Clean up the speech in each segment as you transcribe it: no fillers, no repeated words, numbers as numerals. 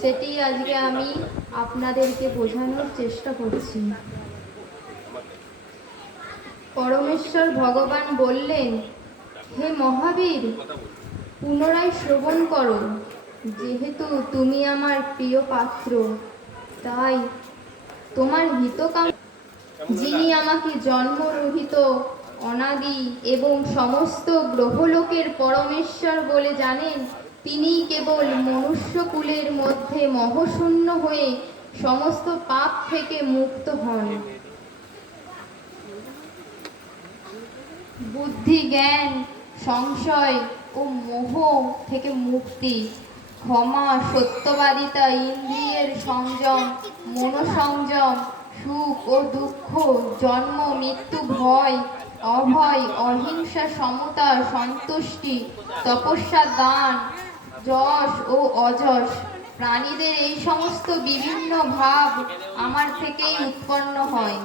সেটি আজকে আমি আপনাদেরকে বোঝানোর চেষ্টা করছি। পরমেশ্বর ভগবান বললেন, হে মহাবীর, পুনরায় শ্রবণ করো। যেহেতু তুমি আমার প্রিয় পাত্র, তাই তোমার হিতকাম যিনি আমাকে জন্মরহিত, অনাদি এবং সমস্ত গ্রহলোকের পরমেশ্বর বলে জানেন, তিনিই কেবল মনুষ্যকুলের মধ্যে মহশূন্য হয়ে সমস্ত পাপ থেকে মুক্ত হন। বুদ্ধি, জ্ঞান, সংশয় ও মোহ থেকে মুক্তি, ক্ষমা, সত্যবাদিতা, ইন্দ্রিয়ের সংযম, মনোসংযম, সুখ ও দুঃখ, জন্ম মৃত্যু, ভয় অভয়, অহিংসা, সমতা, সন্তুষ্টি, তপস্যা, দান, যশ ও অযশ, প্রাণীদের এই সমস্ত বিভিন্ন ভাব আমার থেকেই উৎপন্ন হয়।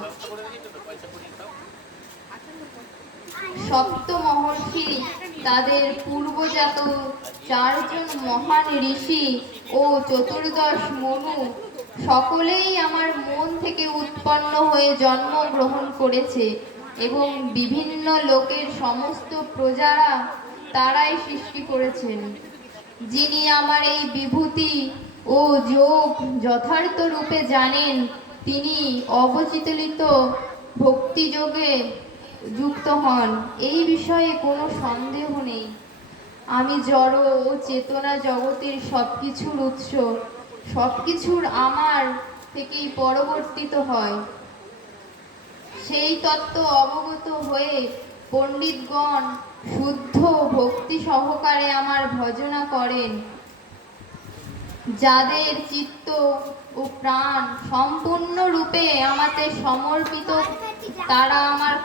সপ্ত মহর্ষি, তাদের পূর্বজাত 4 জন মহান ঋষি ও 14 মনু সকলেই আমার মন থেকে উৎপন্ন হয়ে জন্মগ্রহণ করেছে, এবং বিভিন্ন লোকের সমস্ত প্রজারা তারাই সৃষ্টি করেছেন। যিনি আমার এই বিভূতি ও যোগ যথার্থ রূপে জানেন, তিনি অবচিতলিত ভক্তিযোগে যুক্ত হন, এই বিষয়ে কোনো সন্দেহ নেই। আমি জড় ও চেতনা জগতের সবকিছুর উৎস, সবকিছুর আমার থেকেই পরিবর্তিত হয়। সেই তত্ত্ব অবগত হয়ে পণ্ডিতগণ শুদ্ধ ভক্তি সহকারে আমার ভজনা করেন। যাদের চিত্ত ও প্রাণ সম্পূর্ণরূপে আমাতে সমর্পিত, তারা আমার